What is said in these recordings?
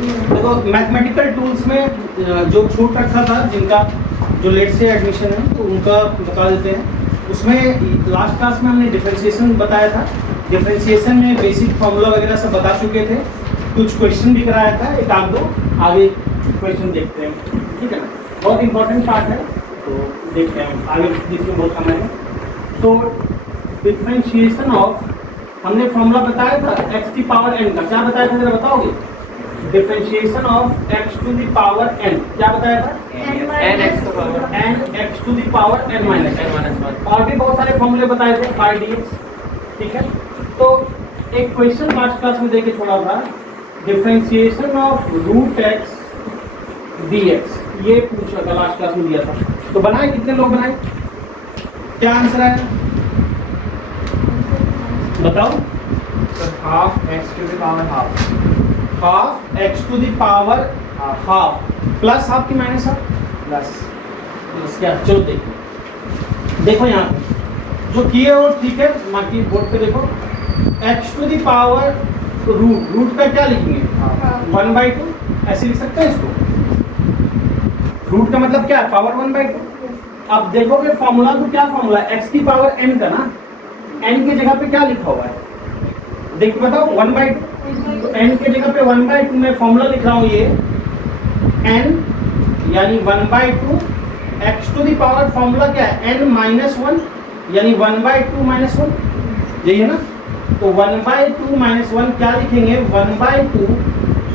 देखो mathematical tools में जो छूट रखा था, जिनका जो लेट से एडमिशन है तो उनका बता देते हैं। उसमें लास्ट क्लास में हमने डिफरेंशिएशन बताया था। डिफरेंशिएशन में बेसिक फॉर्मूला वगैरह सब बता चुके थे, कुछ क्वेश्चन भी कराया था, एक आध दो आगे क्वेश्चन देखते हैं, ठीक है ना। बहुत इंपॉर्टेंट पार्ट है, तो देखते हैं आगे, जिसमें बहुत समय है। तो डिफरेंशिएशन ऑफ, हमने फॉर्मूला बताया था x की पावर n का, क्या बताया था जरा बताओगे? Differentiation of x to the power n, क्या बताया था? n x to the power n minus n। और भी बहुत सारे फॉर्मूले बताए थे, बाय dx, ठीक है। तो एक क्वेश्चन लास्ट क्लास में देके छोड़ा था, differentiation of root x dx, ये पूछा था लास्ट क्लास में दिया था। तो बनाए, कितने लोग बनाए, क्या आंसर आया बताओ? Half x to the power half, half x to the power half, plus half की माइनस हाफ, प्लस क्या? चलो देखो यहाँ पे जो किए हो ठीक है, बाकी बोर्ड पे देखो। x to the power root का क्या लिखेंगे? 1/2, ऐसे लिख सकते हैं इसको। रूट का मतलब क्या है? पावर 1/2। अब देखोगे फॉर्मूला तो क्या फॉर्मूला है? x की पावर n का ना, n की जगह पे क्या लिखा हुआ है? देखो बताओ, 1/2, तो n की जगह पे 1/2 में फॉर्मूला लिख रहा हूँ ये n, यानी 1/2 x to the power, formula क्या है? n माइनस 1, यानी 1/2 माइनस 1, यही है ना। तो 1/2 माइनस 1 क्या लिखेंगे? 1/2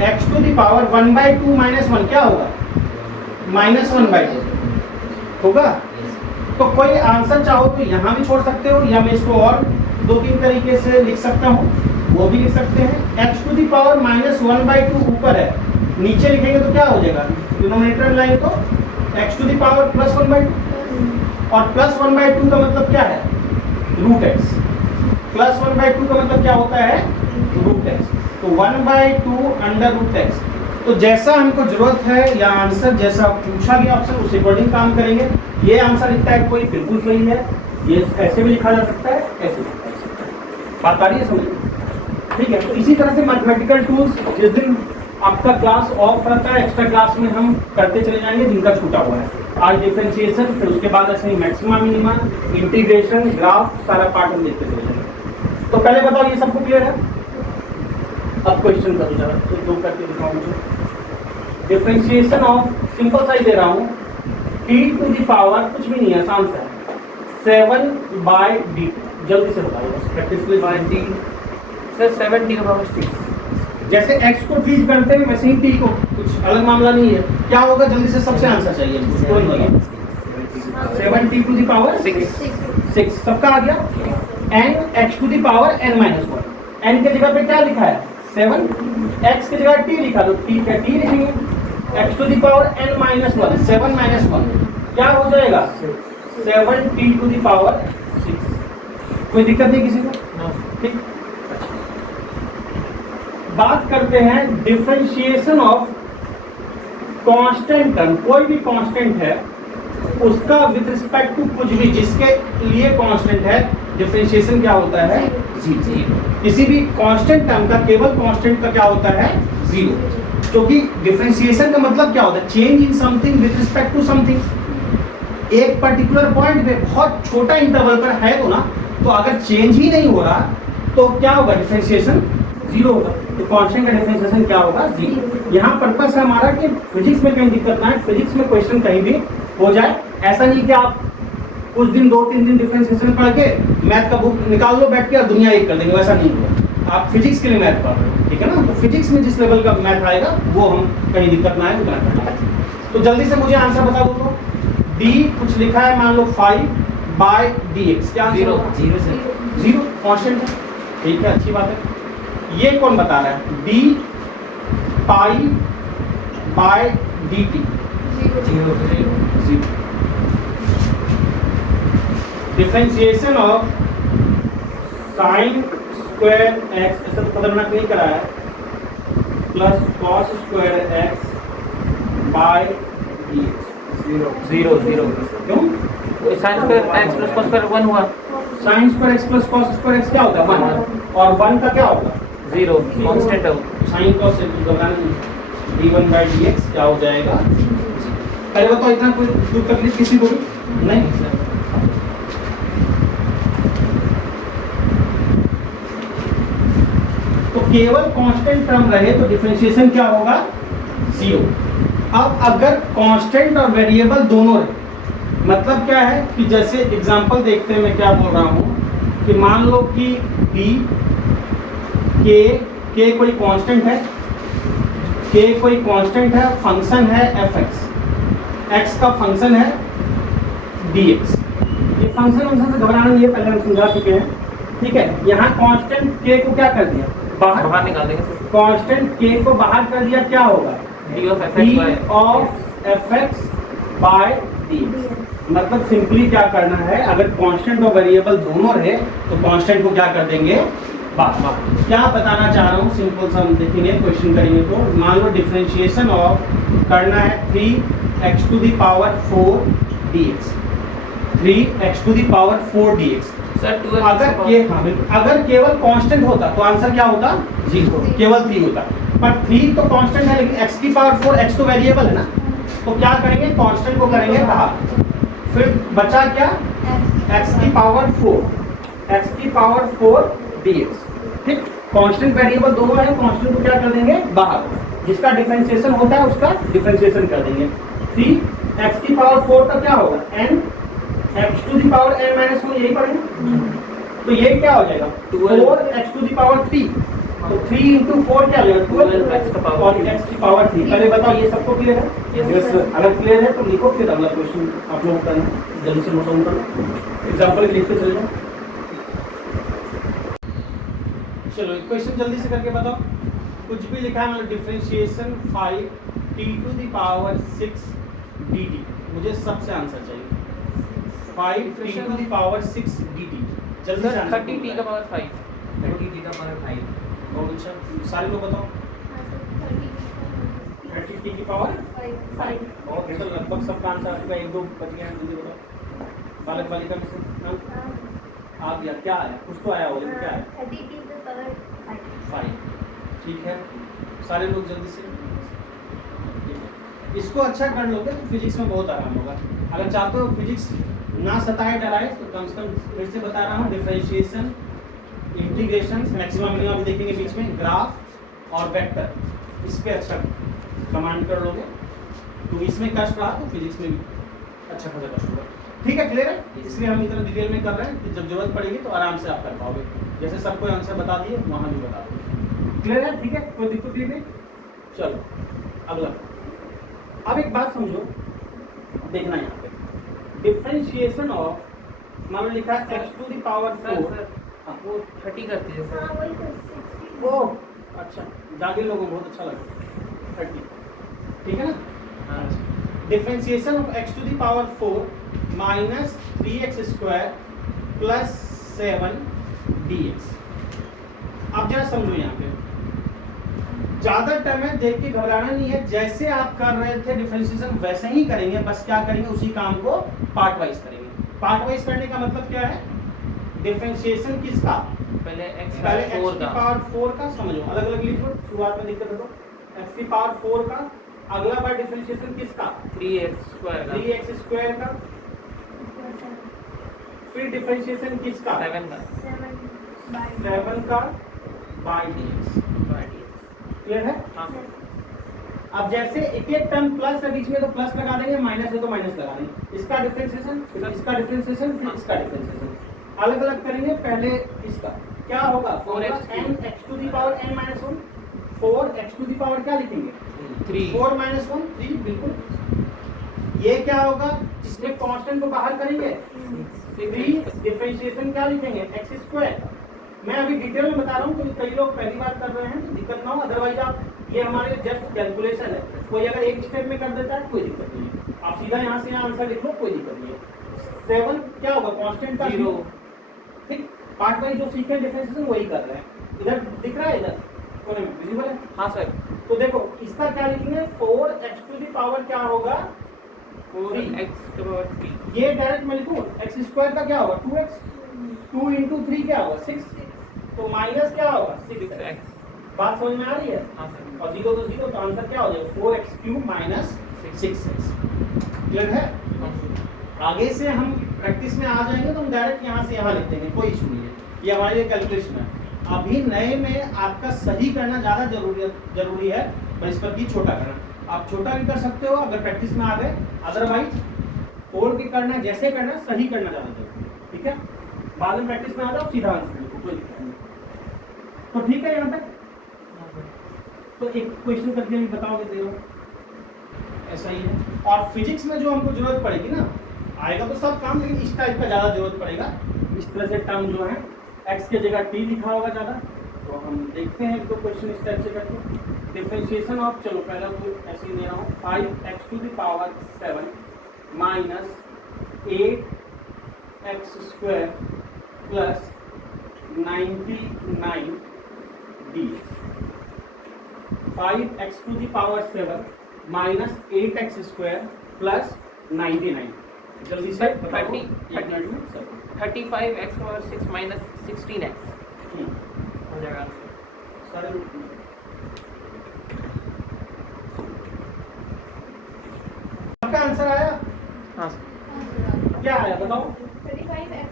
x to the power 1/2 minus 1 क्या होगा? माइनस 1/2 होगा। तो कोई आंसर चाहो तो यहाँ भी छोड़ सकते हो, या मैं इसको और 2-3 तरीके से लिख सकता हूँ, वो भी लिख सकते हैं। x to the power minus 1/2 ऊपर है, नीचे लिखेंगे तो क्या हो जाएगा? डिनोमिनेटर लाइन तो x to the power plus 1/2, और प्लस 1/2 का मतलब क्या है? Root x। प्लस 1/2 का मतलब क्या होता है? Root x। तो 1/2 अंडर रूट x। तो जैसा हमको जरूरत है, या आंसर जैसा पूछा गया ऑप्शन, उस अकॉर्डिंग काम करेंगे। ये आंसर लिखता है कोई बिल्कुल सही है, ये ऐसे भी लिखा जा सकता है, ऐसे भी लिखा जा सकता है। बात आ रही है समझ? ठीक है। तो इसी तरह से मैथमेटिकल टूल्स जिस दिन आपका क्लास ऑफ रहता है, एक्स्ट्रा क्लास में हम करते चले जाएंगे जिनका छूटा हुआ है। आज डिफरेंशिएशन, फिर उसके बाद ऐसे ही मैक्सिमा मिनिमा, इंटीग्रेशन, ग्राफ, सारा पार्ट हम देखते चले जाएंगे। तो पहले बताओ ये सबको क्लियर है? अब क्वेश्चन करो जरा, तो 2 करके दिखाओ मुझे। डिफरेंशिएशन ऑफ, सिंपल सा ही दे रहा हूँ, t टू द पावर, कुछ भी नहीं है, आसान सा है, 7/d। जल्दी से बताओ प्रैक्टिस के लिए। सर 7t का पावर 6। जैसे x को ट्रीट करते हैं वैसे ही t को, कुछ अलग मामला नहीं है। क्या होगा? जल्दी से सबसे आंसर चाहिए, कोई नहीं है। 7t टू द पावर 6 सबका आ गया। n x to the power n minus 1, n के जगह पे क्या लिखा है? 7, x की जगह t लिखा, तो ठीक है t लिखेंगे। x to the power n minus 1, 7 minus 1 क्या हो जाएगा? 7t to the power 6। कोई दिक्कत नहीं किसी को? ठीक। बात करते हैं डिफरेंशिएशन ऑफ कांस्टेंट टर्म। कोई भी कांस्टेंट है, उसका विद रिस्पेक्ट टू कुछ भी जिसके लिए कांस्टेंट है, डिफरेंशिएशन क्या होता है? 0। किसी भी कांस्टेंट टर्म का, केवल कांस्टेंट का क्या होता है? 0। क्योंकि डिफरेंशिएशन का मतलब क्या होता है? Change in something with respect to something. एक पर्टिकुलर पॉइंट पे बहुत छोटा इंटरवल पर है तो ना, तो अगर चेंज ही नहीं हो रहा तो क्या होगा? डिफरेंशिएशन 0 होगा। तो कांस्टेंट का डिफरेंशिएशन क्या होगा? 0। यहाँ पर्पस है हमारा कि फिजिक्स में कहीं दिक्कत ना है, फिजिक्स में क्वेश्चन कहीं भी हो जाए। ऐसा नहीं कि आप कुछ दिन 2-3 दिन डिफरेंशिएशन पढ़ के मैथ का बुक निकाल लो बैठ के और दुनिया एक कर देंगे, वैसा नहीं होगा। आप फिजिक्स के लिए मैथ पढ़ रहे हो, ठीक है ना। तो फिजिक्स में जिस लेवल का मैथ आएगा वो हम कहीं दिक्कत ना आए तो जल्दी से मुझे आंसर बता दो। तो d कुछ लिखा है, मान लो 5/dx, क्या 0 कांस्टेंट है, ठीक है, अच्छी बात है। ये कौन बता रहा है? d π/dt 0। Differentiation of sine square x, ऐसा खतरनाक नहीं करा है, plus cos square x by dx 0। क्यों? Sine square x plus cos square 1 हुआ। Sine square x plus cos square x क्या होता है? 1। और 1 का क्या होगा? 0 कांस्टेंट है। साइन कॉस से घबराना नहीं, d1/dx क्या हो जाएगा। पहले बताओ इतना कोई तकलीफ किसी को भी नहीं। तो केवल कांस्टेंट टर्म रहे तो डिफरेंशिएशन क्या होगा, 0। अब अगर कांस्टेंट और वेरिएबल दोनों रहे, मतलब क्या है कि जैसे एग्जांपल देखते हैं, मैं क्या बोल रहा हूं कि मान लो कि b के कोई कांस्टेंट है, के कोई कांस्टेंट है, फंक्शन है fx, x का फंक्शन है dx। ये फंक्शन से घबराना नहीं है, पहले हम समझा चुके हैं, ठीक है। यहाँ कांस्टेंट k को क्या कर दिया, बाहर निकाल देंगे सर। कांस्टेंट k को बाहर कर दिया, क्या होगा, d of fx by dx। मतलब सिंपली क्या करना है, अगर कांस्टेंट और वेरिएबल दोनों रहे तो कांस्टेंट को क्या कर देंगे, बाहर। क्या बताना चाह रहा हूँ, सिंपल सा हम देखेंगे, क्वेश्चन करेंगे। तो मान लो डिफरेंशिएशन ऑफ करना है 3x to the power 4 dx, 3x to the power 4 dx। Sir 2 अगर ये हाँ बिल्कुल, अगर केवल कांस्टेंट होता तो आंसर क्या होता, 0, केवल 3 होता। पर 3 तो कांस्टेंट है, लेकिन x की पावर 4, x तो वेरिएबल है ना, तो क्या करेंगे, कांस्टेंट को करेंगे बाहर, फिर बचा क्या, x की पावर 4 dx। ठीक, कांस्टेंट वेरिएबल दोनों है, कांस्टेंट को क्या कर देंगे, बाहर, जिसका डिफरेंशिएशन होता है उसका डिफरेंशिएशन कर देंगे। 3x की पावर 4 का क्या होगा, n x to the power n minus 1, यही पढ़ेंगे। तो ये क्या हो जाएगा, 4x टू दी पावर 3, तो 3 into 4 क्या हो जाएगा, 12 और x की पावर 3। पहले बताओ ये सबको क्लियर है? यस। अगर क्लियर है तो लिखो, फिर अगला क्वेश्चन आप लोग करना, जल्दी से नोट डाउन करना, एग्जांपल लिखते चले जाओ। चलो क्वेश्चन जल्दी से करके बताओ। कुछ भी लिखा है, मतलब differentiation 5t to the power 6 dt, मुझे सबसे आंसर चाहिए। 5t to the power 6 dt, जल्दी से 30t का पावर 5, 30t का पावर 5। बहुत अच्छा, सारे लोग बताओ। 30t की पावर 5। बहुत अच्छा, लगभग सबका आंसर आ चुका है, 1-2 बच गए हैं, जल्दी बताओ। बालक बालिका में से आ गया, क्या है, कुछ तो आया होगा, क्या है, 30t to the power 5। ठीक है, सारे लोग जल्दी से। इसको अच्छा कर लोगे तो फिजिक्स में बहुत आराम होगा। अगर चाहते हो फिजिक्स ना सताए डराए तो कम से कम फिर से बता रहा हूँ, डिफरेंशिएशन, इंटीग्रेशन, मैक्सिमम मिनिमम भी देखेंगे बीच में, ग्राफ और वेक्टर, इस पे अच्छा कमांड कर लोगे तो इसमें कष्ट रहा तो फिजिक्स में भी अच्छा खासा कष्ट होगा। ठीक है, क्लियर है? इसलिए हम इतना डिटेल में कर रहे हैं कि जब जरूरत पड़ेगी तो आराम से आप कर पाओगे। जैसे सबको आंसर बता दिए, वहाँ भी बता दो। क्लियर है? ठीक है, कोई दिक्कत नहीं। चलो अगला। अब एक बात समझो, देखना यहाँ पे, डिफरेंशिएशन ऑफ, मान लो लिखा है x टू द पावर 4, वो 30 करती है हाँ सर। वही तो 60। ओह अच्छा, जागे लोगों को बहुत अच्छा लगा 30, ठीक है ना। Differentiation of x to the power 4 minus 3x square plus 7 dx। अब जरा समझो यहाँ पे, ज्यादा टर्म है, देख के घबराना नहीं है, जैसे आप कर रहे थे डिफरेंशिएशन वैसे ही करेंगे, बस क्या करेंगे, उसी काम को पार्ट वाइज करेंगे। पार्ट वाइज करने का मतलब क्या है, डिफरेंशिएशन किसका, पहले x की पावर 4 का, समझो अलग अलग लिखो, शुरुआत में दिक्कत हो, x की पावर 4 का, अगला बार डिफरेंशिएशन किसका, 3x स्क्वायर का, फिर डिफरेंशिएशन किसका, 7 का, 7 का बाय dx। क्लियर है? हाँ। अब जैसे एक एक टर्म प्लस है बीच में तो प्लस लगा देंगे, माइनस है तो माइनस लगा देंगे। इसका डिफरेंशिएशन, फिर इसका डिफरेंशिएशन, फिर इसका डिफरेंशिएशन, अलग अलग करेंगे। पहले इसका क्या होगा, 4x to the power n minus 1, 4x to the power क्या लिखेंगे, 3, 4 माइनस 1, 3, बिल्कुल। ये क्या होगा, इसमें कांस्टेंट को बाहर करेंगे, 3 डिफरेंशिएशन क्या लिखेंगे, x स्क्वायर। मैं अभी डिटेल में बता रहा हूँ, क्योंकि कई लोग पहली बार कर रहे हैं तो दिक्कत ना हो, अदरवाइज आप, ये हमारे जस्ट कैलकुलेशन है, कोई अगर एक स्टेप में कर देता है कोई दिक्कत नहीं है, आप सीधा यहाँ से यहाँ आंसर लिख लो, कोई दिक्कत नहीं है। 7 क्या होगा, कांस्टेंट का 0, ठीक। पार्ट वाइज जो सीखे डिफरेंशिएशन वही कर रहे हैं। इधर दिख रहा है, इधर कोने में विजिबल है, हाँ सर। तो देखो इसका क्या लिखेंगे, 4x टू दी पावर क्या होगा, 4x to the power 3। ये डायरेक्ट मैं लिखूँ, x स्क्वायर का क्या होगा, 2x, 2 into 3 क्या होगा, 6, तो माइनस क्या होगा, 6x, बात समझ में आ रही है? हाँ सर। और 0 तो 0, तो आंसर क्या हो जाएगा 4x³ माइनस 6x। क्लियर है? हाँ सर। आगे से हम प्रैक्टिस में आ जाएंगे तो हम डायरेक्ट यहाँ से यहाँ लिख देंगे, कोई इशू नहीं है, ये हमारे लिए कैलकुलेशन है। अभी नए में आपका सही करना ज़्यादा जरूरी है, पर की छोटा करना। आप छोटा भी कर सकते हो अगर प्रैक्टिस में आ गए, अदरवाइज तोड़ के करना, जैसे करना सही करना ज़्यादा जरूरी है, ठीक है? बाद में प्रैक्टिस में आ जाओ सीधा आंसर लिखो, कोई दिक्कत नहीं। तो ठीक है यहाँ तक? हाँ सर। तो एक क्वेश्चन करके भी बताओगे दे रहा ऐसा ही है। और फिजिक्स में जो हमको जरूरत पड़ेगी ना, आएगा तो सब काम, लेकिन इस टाइप का ज़्यादा जरूरत पड़ेगा। इस तरह से टर्म जो है x के जगह t लिखा होगा ज़्यादा, तो हम देखते हैं एक दो क्वेश्चन इस टाइप से करके। डिफरेंशिएशन ऑफ, चलो पहला तो ऐसे ही ले रहा हूँ, 5x⁷ minus 8x² plus 99d। 5x⁷ minus 8x² plus 99। जल्दी से बताओ, 30 एक मिनट में सर। 35x/6 माइनस 16x हो जाएगा आंसर। सारे आपका आंसर आया? हाँ सर। क्या आया बताओ 35x⁶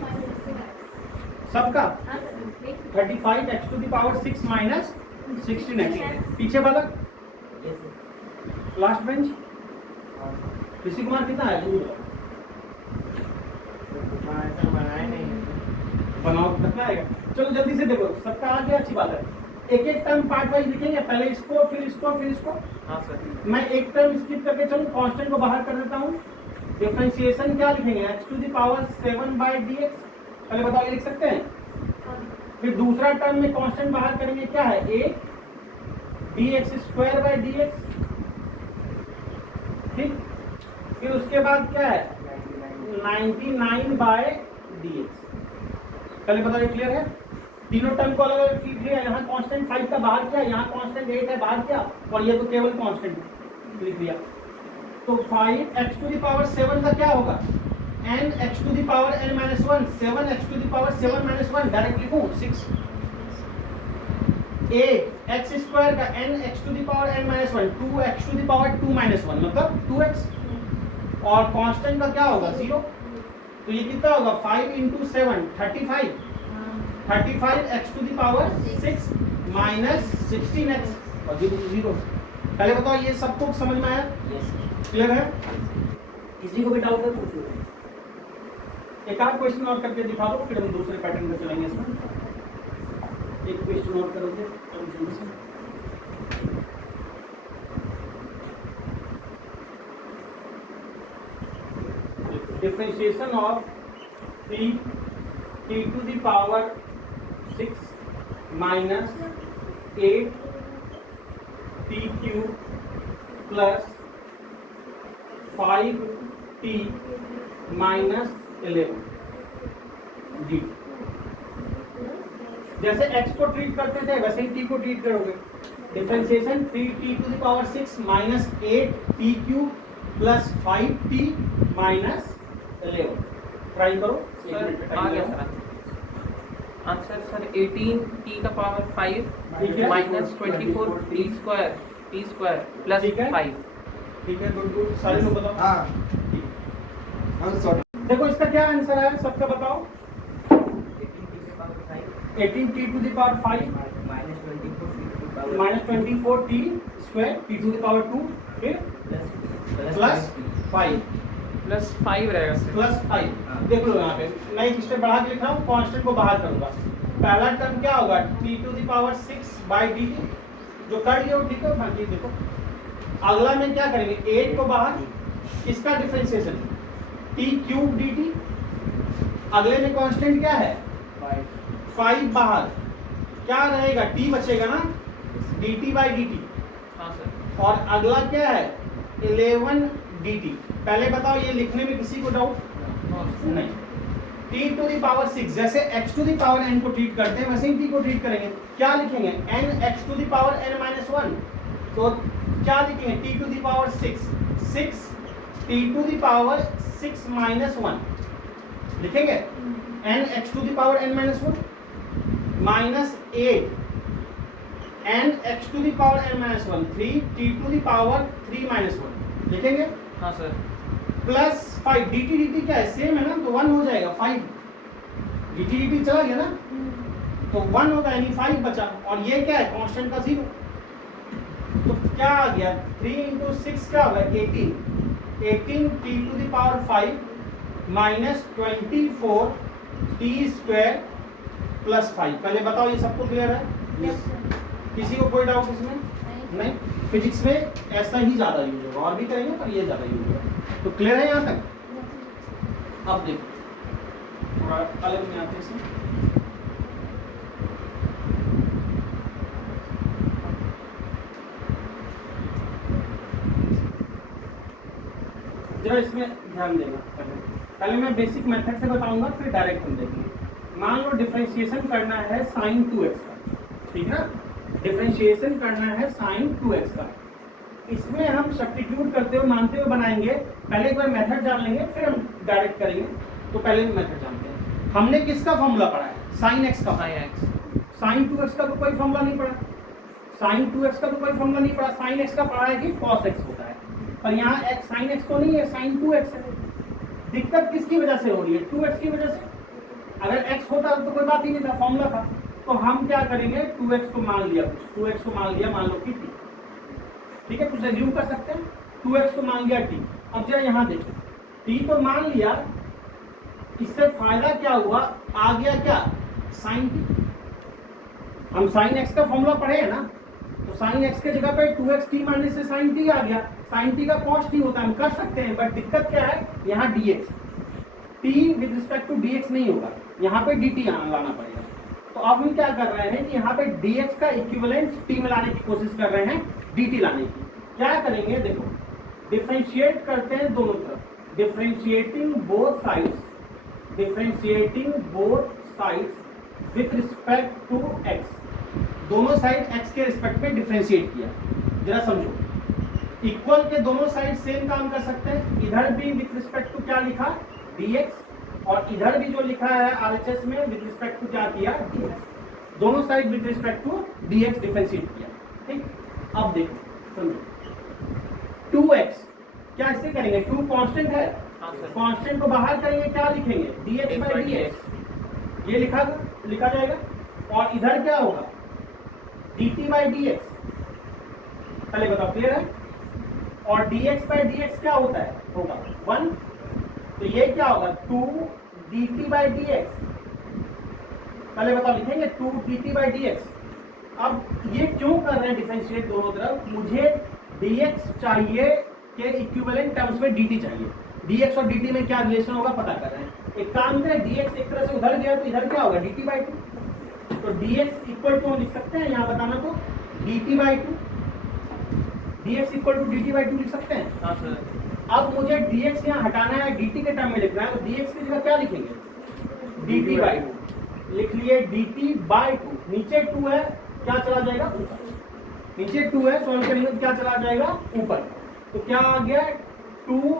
minus 16x। सबका? हाँ सर, एक 35x⁶ माइनस 16x। पीछे वाला लास्ट बेंच ऋषि कुमार कितना आया जरूर बताओ। बनाओ कितना आएगा? चलो जल्दी से देखो, सबका आ गया, अच्छी बात है। एक एक टर्म पार्ट वाइज लिखेंगे, पहले इसको फिर इसको फिर इसको। हाँ सर। मैं एक टर्म स्किप करके चलो कांस्टेंट को बाहर कर देता हूँ। डिफरेंशिएशन क्या लिखेंगे? x⁷ पहले बताओ, ये लिख सकते हैं? फिर दूसरा टर्म में कांस्टेंट बाहर करेंगे, क्या है? a dx²/dx, ठीक। फिर उसके बाद क्या है? 99/dx। पहले बताओ, ये क्लियर है? तीनों टर्म को अलग अलग लिख लिया, यहाँ कांस्टेंट 5 का बाहर किया, यहाँ कांस्टेंट 8 है बाहर किया, और ये तो केवल कांस्टेंट लिख दिया। तो 5x⁷ का क्या होगा? nx⁴n−1, 7x⁷ डायरेक्ट लिखूं 6। 8x² का nx⁴n−1, 2x⁴2−1 मतलब 2x, और कांस्टेंट का क्या होगा? 0। तो ये कितना होगा? 5 × 7 35, 35x⁶ माइनस 16x और 0। पहले बताओ, ये सबको समझ में आया? क्लियर है? किसी को भी डाउट है पूछो। एक आध क्वेश्चन और करके दिखा दो, फिर हम दूसरे पैटर्न पे चलेंगे इसमें। एक क्वेश्चन और करोगे तो जल्दी से। Differentiation of 3t⁶ minus 8t³ plus 5t minus 11 D. जैसे x को ट्रीट करते थे वैसे ही t को ट्रीट करोगे। Differentiation 3t⁶ minus 8t³ plus 5t minus 11। Try करो। सर आ गया सर आंसर। सर 18t⁵ ठीक है। माइनस 24t² प्लस ठीक है। 5। ठीक है, गुड गुड। सारे लोग बताओ। हाँ देखो इसका क्या आंसर है, सबका बताओ। 18t⁵ माइनस 24t² t⁴2 फिर प्लस 5 प्लस 5 रहेगा सर। प्लस 5। देख लो यहाँ पे मैं एक स्टेप बढ़ा के लिख रहा हूँ, कांस्टेंट को बाहर करूंगा। पहला टर्म क्या होगा? t⁶/dt, जो कर लिया वो ठीक है, बाकी देखो अगला में क्या करेंगे? 8 को बाहर, इसका डिफरेंशिएशन t³ dt। अगले में कांस्टेंट क्या है? 5 बाहर, क्या रहेगा? t बचेगा ना, dt/dt। हाँ सर। और अगला क्या है? 11dt। पहले बताओ, ये लिखने में किसी को डाउट नहीं? t⁶ जैसे x⁴n को ट्रीट करते हैं वैसे ही t को ट्रीट करेंगे। क्या लिखेंगे? nx⁴n−1। तो क्या लिखेंगे? t⁶ 6 t⁶ लिखेंगे nx⁴n−1 minus 8 n x to the power n minus 1 3 t to the power 3 minus 1 लिखेंगे हाँ सर प्लस 5 dt dt क्या है सेम है ना तो 1 हो जाएगा 5 dt dt चला गया ना तो 1 होगा यानी 5 बचा और ये क्या है कांस्टेंट का 0 तो क्या आ गया 3 into 6 क्या होगा 18 t to the power 5 minus 24 t square plus 5 पहले बताओ ये सबको क्लियर है Yes, sir. किसी को कोई डाउट इसमें नहीं. नहीं फिजिक्स में ऐसा ही ज्यादा यूज होगा और भी करेंगे पर ये ज्यादा यूज होगा तो क्लियर है यहाँ तक Yes, अब देखो थोड़ा अलग में आते हैं जरा इसमें ध्यान देना पहले मैं बेसिक मेथड से बताऊंगा फिर डायरेक्ट हम देखेंगे मान लो डिफरेंशिएशन करना है sin 2x का ठीक है ना डिफरेंशिएशन करना है sin 2x का इसमें हम सब्स्टिट्यूट करते हुए मानते हुए बनाएंगे पहले एक बार मेथड जान लेंगे फिर हम डायरेक्ट करेंगे तो पहले मेथड जानते हैं हमने किसका फॉर्मूला पढ़ा है sin x का साइन एक्स sin 2x का तो कोई फॉर्मूला नहीं पढ़ा sin 2x का तो कोई फॉर्मूला नहीं पढ़ा sin x का पढ़ा है कि cos x होता है पर यहाँ x sin x तो नहीं है sin 2x है दिक्कत किसकी वजह से हो रही है 2x की वजह से अगर x होता तो कोई बात ही नहीं था फॉर्मूला था तो हम क्या करेंगे 2x को मान लिया कुछ 2x को मान लिया मान लो कि t ठीक है कुछ एज्यूम कर सकते हैं 2x को मान लिया t अब जरा यहाँ देखो t तो मान लिया इससे फायदा क्या हुआ आ गया क्या sin t हम sin x का फॉर्मूला पढ़े हैं ना तो sin x के जगह पे 2x t मारने से sin t आ गया sin t का cos t होता है हम कर सकते हैं बट दिक्कत क्या है यहाँ dx t with respect to dx नहीं होगा यहाँ पे dt लाना पड़ेगा तो अब हम क्या कर रहे हैं कि यहाँ पे dx का इक्विवेलेंट t में लाने की कोशिश कर रहे हैं dt लाने की क्या करेंगे देखो डिफरेंशिएट करते हैं दोनों तरफ differentiating both sides with respect to x दोनों साइड x के रिस्पेक्ट में डिफरेंशिएट किया जरा समझो इक्वल के दोनों साइड सेम काम कर सकते हैं इधर भी विथ रिस्पेक्ट टू क्या लिखा dx और इधर भी जो लिखा है RHS में विथ रिस्पेक्ट टू क्या किया dx दोनों side with respect to dx differentiate किया ठीक अब देखो समझो 2x क्या इससे करेंगे 2 कांस्टेंट है हाँ सर कांस्टेंट को बाहर करेंगे क्या लिखेंगे dx by dx ये लिखा जाएगा और इधर क्या होगा dt by dx पहले बताओ क्लियर है और dx by dx क्या होता है होगा 1 तो ये क्या होगा 2 dt by dx पहले बताओ लिखेंगे 2 dt by dx अब ये क्यों कर रहे हैं डिफरेंशिएट दोनों तरफ मुझे dx चाहिए के इक्विवेलेंट टर्म्स में dt चाहिए dx और dt में क्या रिलेशन होगा पता कर रहे हैं एक काम करें dx एक तरह से उधर गया तो इधर क्या होगा dt by 2 तो dx इक्वल टू लिख सकते हैं यहाँ बताना तो dt by 2 dx equal to dt by 2 लिख सकते हैं हाँ सर अब मुझे dx यहाँ हटाना है dt के टर्म में लिखना है तो dx की जगह क्या लिखेंगे dt by 2 लिख लिए dt by 2 नीचे 2 है क्या चला जाएगा ऊपर नीचे 2 है सॉल्व करेंगे तो क्या चला जाएगा ऊपर तो क्या आ गया 2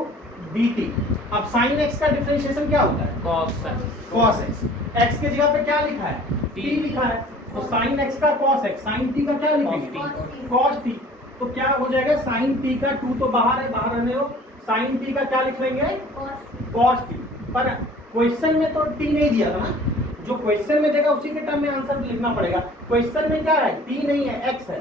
dt अब sin x का डिफरेंशिएशन क्या होता है cos x x की जगह पे क्या लिखा है t लिखा है तो sin x का cos x sin t का क्या लिखेंगे cos t तो क्या हो जाएगा sin t का 2 तो बाहर है बाहर रहने दो sin t का क्या लिख लेंगे cos t पर क्वेश्चन में तो t नहीं दिया था ना जो क्वेश्चन में देगा उसी के टर्म में आंसर लिखना पड़ेगा क्वेश्चन में क्या है t नहीं है x है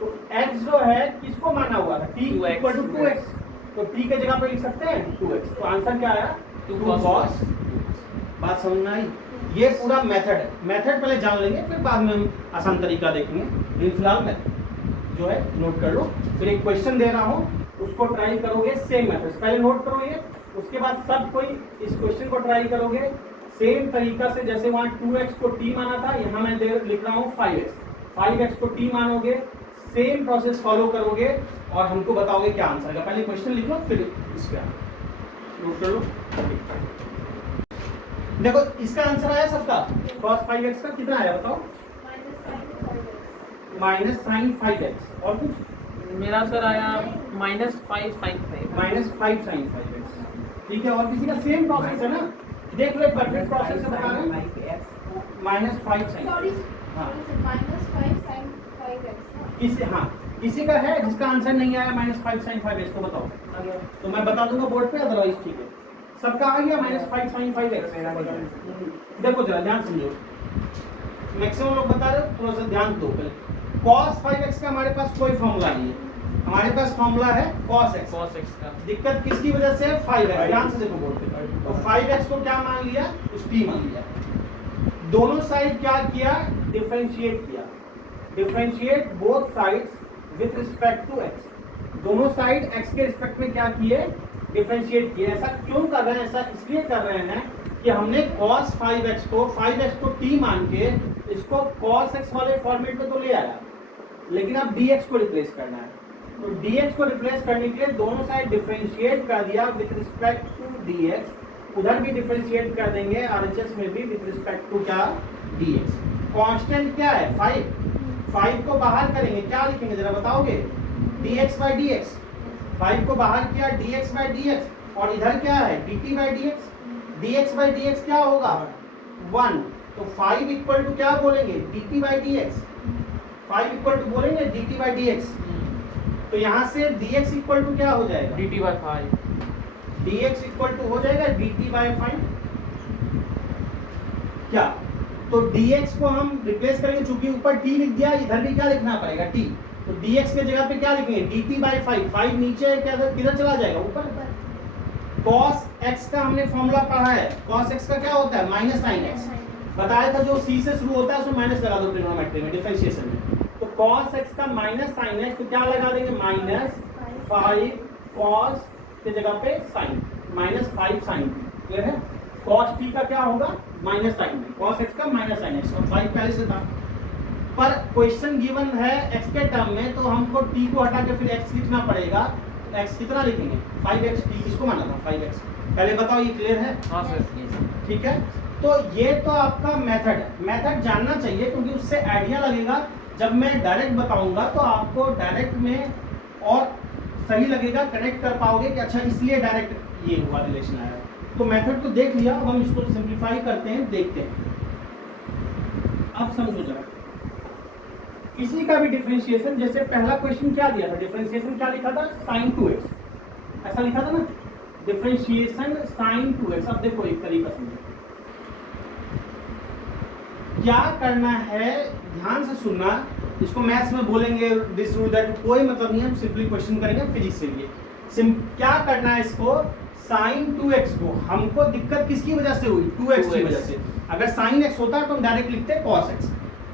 तो x जो है किसको माना हुआ था t इक्वल टू 2x तो t के जगह पे लिख सकते हैं 2x तो आंसर क्या आया 2 cos बात समझ में आई ये पूरा मेथड है मेथड पहले जान लेंगे फिर बाद में हम आसान तरीका देखेंगे लेकिन फिलहाल मेथड जो है नोट कर लो फिर एक क्वेश्चन दे रहा हूँ उसको ट्राई करोगे सेम मेथड पहले नोट करोगे उसके बाद सब कोई इस क्वेश्चन को ट्राई करोगे सेम तरीका से जैसे वहाँ 2x को t माना था यहाँ मैं लिख रहा हूँ 5x को t मानोगे सेम प्रोसेस फॉलो करोगे और हमको बताओगे क्या आंसर है पहले क्वेश्चन लिख लो फिर इस पे नोट कर लो देखो इसका आंसर आया सबका cos 5x का कितना आया बताओ माइनस साइन 5x और कुछ मेरा सर आया -5 sin 5 माइनस 5 साइन 5x ठीक है और किसी का सेम प्रोसेस है ना देख लो परफेक्ट प्रोसेस से बता रहे हैं -5 साइन सॉरी हाँ -5 sin 5x किसी का है जिसका आंसर नहीं आया -5 sin 5x तो बताओ, तो मैं बता दूंगा बोर्ड पे, अदरवाइज ठीक है। सबका आ गया -5 sin 5x? देखो जरा ध्यान समझो, मैक्सिमम लोग बता रहे हो, थोड़ा सा ध्यान दो पहले। cos 5x का हमारे पास कोई फॉर्मूला नहीं है, हमारे पास फॉर्मूला है cos x। का दिक्कत किसकी वजह से है? 5x। ध्यान से देखो बोर्ड पे, तो 5x को क्या मान लिया? उस t मान लिया। दोनों साइड क्या किया? डिफरेंशिएट किया। Differentiate both sides with respect to x। दोनों साइड x के रिस्पेक्ट में क्या किए? डिफरेंशिएट किए। ऐसा क्यों कर रहे हैं? ऐसा इसलिए कर रहे हैं कि हमने cos 5x को t मान के इसको cos x वाले फॉर्मेट में तो ले आया, लेकिन अब dx को रिप्लेस करना है। तो dx को रिप्लेस करने के लिए दोनों साइड डिफरेंशिएट कर दिया विथ रिस्पेक्ट टू dx। उधर भी डिफरेंशिएट कर देंगे RHS में भी विथ रिस्पेक्ट टू क्या? dx। कांस्टेंट क्या है? 5 को बाहर करेंगे, क्या लिखेंगे जरा बताओगे? dx/dx। 5 को बाहर किया, dx/dx, और इधर क्या है? dt/dx। dx/dx क्या होगा? 1। तो 5 इक्वल टू क्या बोलेंगे? dt/dx। 5 इक्वल टू बोलेंगे dt/dx। तो यहाँ से dx इक्वल टू क्या हो जाएगा? dt/5। dx इक्वल टू हो जाएगा dt/5। क्या? तो dx को हम रिप्लेस करेंगे, चूंकि ऊपर t लिख दिया, इधर भी क्या लिखना पड़ेगा? t। तो dx के जगह पे क्या लिखेंगे? dt/5। 5 नीचे है, क्या किधर चला जाएगा? ऊपर। cos x का हमने फॉर्मूला पढ़ा है। cos x का क्या होता है? -sin x। बताया था जो c से शुरू होता है उसमें माइनस लगा दो ट्रिग्नोमेट्री में, डिफरेंशिएशन में। तो cos x का -sin x, तो क्या लगा देंगे? -5 cos के जगह पे sin, -5 sin। क्लियर है? cos t का क्या होगा? -sin। cos x का -sin x, और 5 पहले से था। पर क्वेश्चन गिवन है x के टर्म में, तो हमको t को हटा के फिर x लिखना पड़ेगा। x कितना लिखेंगे? 5x। t किसको माना था? 5x। पहले बताओ, ये क्लियर है? हाँ सर। ठीक है, तो ये तो आपका मेथड है। मेथड जानना चाहिए, क्योंकि उससे आइडिया लगेगा। जब मैं डायरेक्ट बताऊंगा तो आपको डायरेक्ट में और सही लगेगा, कनेक्ट कर पाओगे कि अच्छा इसलिए डायरेक्ट ये हुआ, रिलेशन आया। तो मेथड तो देख लिया, अब हम इसको सिंप्लीफाई करते हैं, देखते हैं। अब समझो जरा, किसी का भी डिफरेंशिएशन, जैसे पहला क्वेश्चन क्या दिया था? डिफरेंशिएशन क्या लिखा था? sin 2x, ऐसा लिखा था ना? Differentiation sin 2x। अब देखो एक तरीका समझो, क्या करना है, ध्यान से सुनना। इसको मैथ्स में बोलेंगे दिस रूल दैट, कोई मतलब नहीं है, हम सिंपली क्वेश्चन करेंगे फिजिक्स से लिए। क्या करना है इसको? sin 2x को हमको दिक्कत किसकी वजह से हुई? 2x की वजह से। अगर sin x होता तो हम डायरेक्ट लिखते cos x।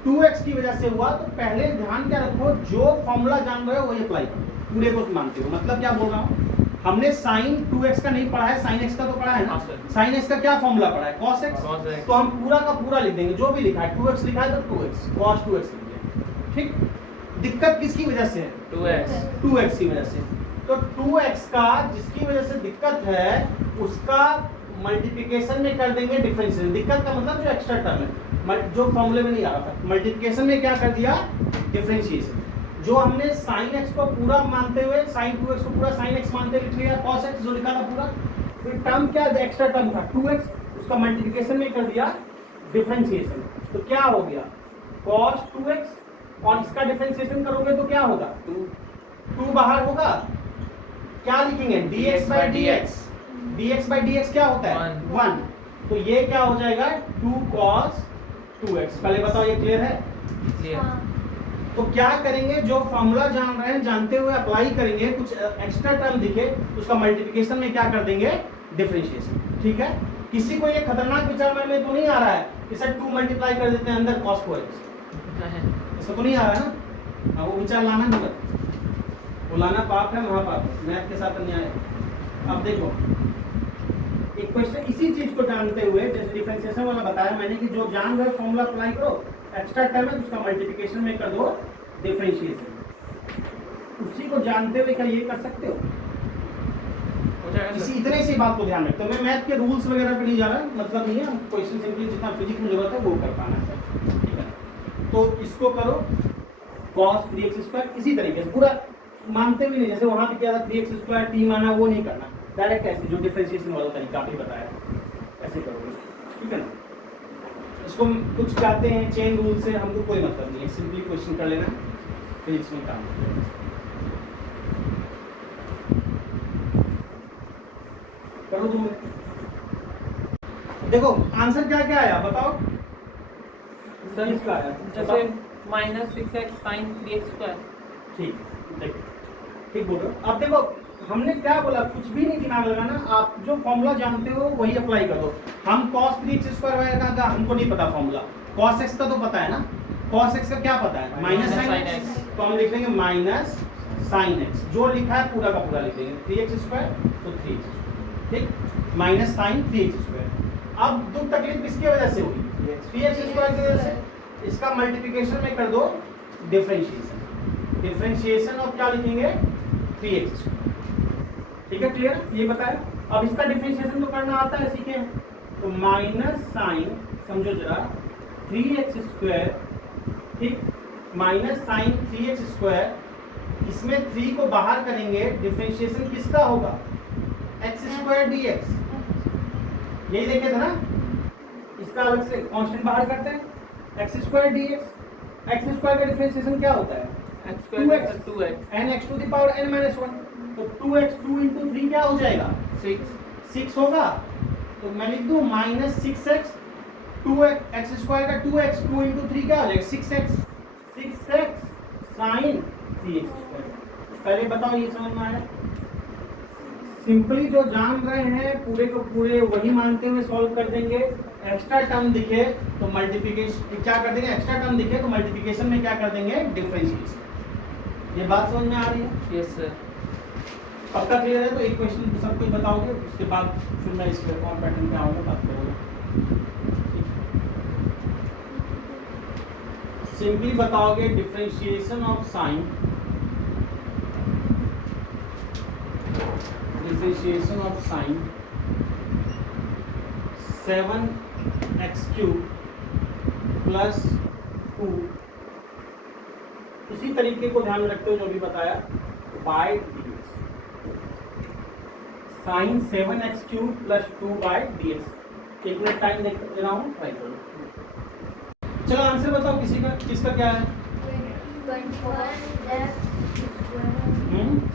2x की वजह से हुआ, तो पहले ध्यान क्या रखो, जो फॉर्मूला जान रहे हो वही अप्लाई करो, पूरे को मानते हो। मतलब क्या बोल रहा हूँ, हमने sin 2x का नहीं पढ़ा है, sin x का तो पढ़ा है ना? sin x का क्या फॉर्मूला पढ़ा है? cos x। तो हम पूरा का पूरा लिख देंगे, जो भी लिखा है। 2x लिखा है तो 2x, cos 2x लिख दिया। ठीक, दिक्कत किसकी वजह से है? 2x की वजह से। तो 2x का जिसकी वजह से दिक्कत है, उसका मल्टीप्लिकेशन में कर देंगे डिफरेंशिएशन। दिक्कत का मतलब जो एक्स्ट्रा टर्म है, जो फॉर्मूले में नहीं आ रहा था, मल्टीप्लिकेशन में क्या कर दिया? डिफरेंशिएशन। जो हमने sin x को पूरा मानते हुए, sin 2x को पूरा sin x मानते लिख लिया, cos x जो लिखा था पूरा। फिर टर्म क्या, एक्स्ट्रा टर्म था 2x, उसका मल्टीप्लिकेशन में कर दिया डिफरेंशिएशन। तो क्या हो गया? cos 2x, और इसका डिफरेंशिएशन करोगे तो क्या होगा? 2 बाहर होगा, क्या लिखेंगे? dx/dx। dx/dx क्या होता है? 1। तो ये क्या हो जाएगा? 2 cos 2x। पहले बताओ, ये क्लियर है? तो क्या करेंगे, जो फॉर्मूला जान रहे हैं जानते हुए अप्लाई करेंगे, कुछ एक्स्ट्रा टर्म दिखे उसका मल्टीप्लिकेशन में क्या कर देंगे? डिफरेंशिएशन। ठीक है, किसी को ये खतरनाक विचार मन में तो नहीं आ रहा है कि सर 2 मल्टीप्लाई कर देते हैं अंदर cos 4x, ऐसा तो नहीं आ रहा है ना? हाँ, वो विचार लाना नहीं पड़ता, वो लाना पाप है, महापाप है, मैथ के साथ अन्याय है। अब देखो एक क्वेश्चन इसी चीज को जानते हुए, जैसे डिफरेंशिएशन वाला बताया मैंने कि जो जान रहे फॉर्मूला अप्लाई करो, एक्स्ट्रा टर्म है उसका मल्टीप्लिकेशन में कर दो डिफरेंशिएशन। उसी को जानते हुए क्या ये कर सकते हो? इसी इतने सी बात को ध्यान रखते हो। मैं मैथ के रूल्स वगैरह पे नहीं जा रहा, मतलब नहीं है, हम क्वेश्चन सिंपली जितना फिजिक्स में जरूरत है वो कर पाना है, ठीक है? तो इसको करो cos 3x², इसी तरीके से पूरा मानते भी नहीं, जैसे वहां पे क्या था 3x² t माना, वो नहीं करना, डायरेक्ट ऐसे जो डिफरेंशिएशन वाला तरीका भी बताया ऐसे करोगे, ठीक है ना? इसको कुछ चाहते हैं चेन रूल से, हमको कोई मतलब नहीं है, सिंपली क्वेश्चन कर लेना, फिजिक्स में काम करेगा। करो तुम। देखो आंसर क्या क्या आया बताओ। सर किसका आया जैसे minus 6x sign 3x square. ठीक, देखो ठीक बोल रहे हो। अब देखो हमने क्या बोला, कुछ भी नहीं दिमाग लगाना, आप जो फॉर्मूला जानते हो वही अप्लाई कर दो। हम cos 3x² का हमको नहीं पता फॉर्मूला, cos x का तो पता है ना। cos x का क्या पता है, minus sin sine x। x, तो हम लिख लेंगे माइनस साइन x, जो लिखा है पूरा का पूरा लिख लेंगे 3x² तो 3x, ठीक, माइनस साइन 3x²। अब दुख तकलीफ किसकी वजह से होगी, 3x² की वजह से। इसका मल्टीप्लिकेशन में कर दो डिफरेंशिएशन, डिफरेंशिएशन ऑफ क्या लिखेंगे 3x²। ठीक है, क्लियर, ये बताया। अब इसका डिफरेंशिएशन तो करना आता है, सीखे हैं। तो माइनस साइन, समझो जरा, 3x², ठीक, माइनस साइन 3x², इसमें 3 को बाहर करेंगे, डिफरेंशिएशन किसका होगा, x² dx, यही देखे थे ना। इसका अलग से कांस्टेंट बाहर करते हैं, x² dx, x² का डिफरेंशिएशन क्या होता है, x square 2x n x to the power n minus 1, तो 2x 2 इंटू 3 क्या हो जाएगा, 6 होगा। तो मैं लिख दूं माइनस 6x, 2x x² का 2x 2 इंटू 3 क्या हो जाएगा 6x, 6x साइन 3x²। पहले बताओ ये समझ में आया। सिंपली जो जान रहे हैं पूरे को पूरे वही मानते हुए सॉल्व कर देंगे। एक्स्ट्रा टर्म दिखे तो मल्टीप्लिकेशन क्या कर देंगे, एक्स्ट्रा टर्म दिखे तो मल्टीप्लिकेशन में क्या कर देंगे, डिफरेंशिएशन। ये बात समझ में आ रही है। Yes sir. पक्का क्लियर है। तो एक क्वेश्चन सब कुछ बताओगे, उसके बाद फिर मैं इस और पैटर्न पे आऊंगा, बात करूंगा। सिंपली बताओगे differentiation of sign, differentiation of sign 7x³ plus 2, उसी तरीके को ध्यान में रखते हो जो भी बताया, by dx, sine 7x³ plus 2 by dx। एक मिनट टाइम दे रहा हूँ, ट्राई करो। चलो आंसर बताओ किसी का, किसका क्या है। 21x²।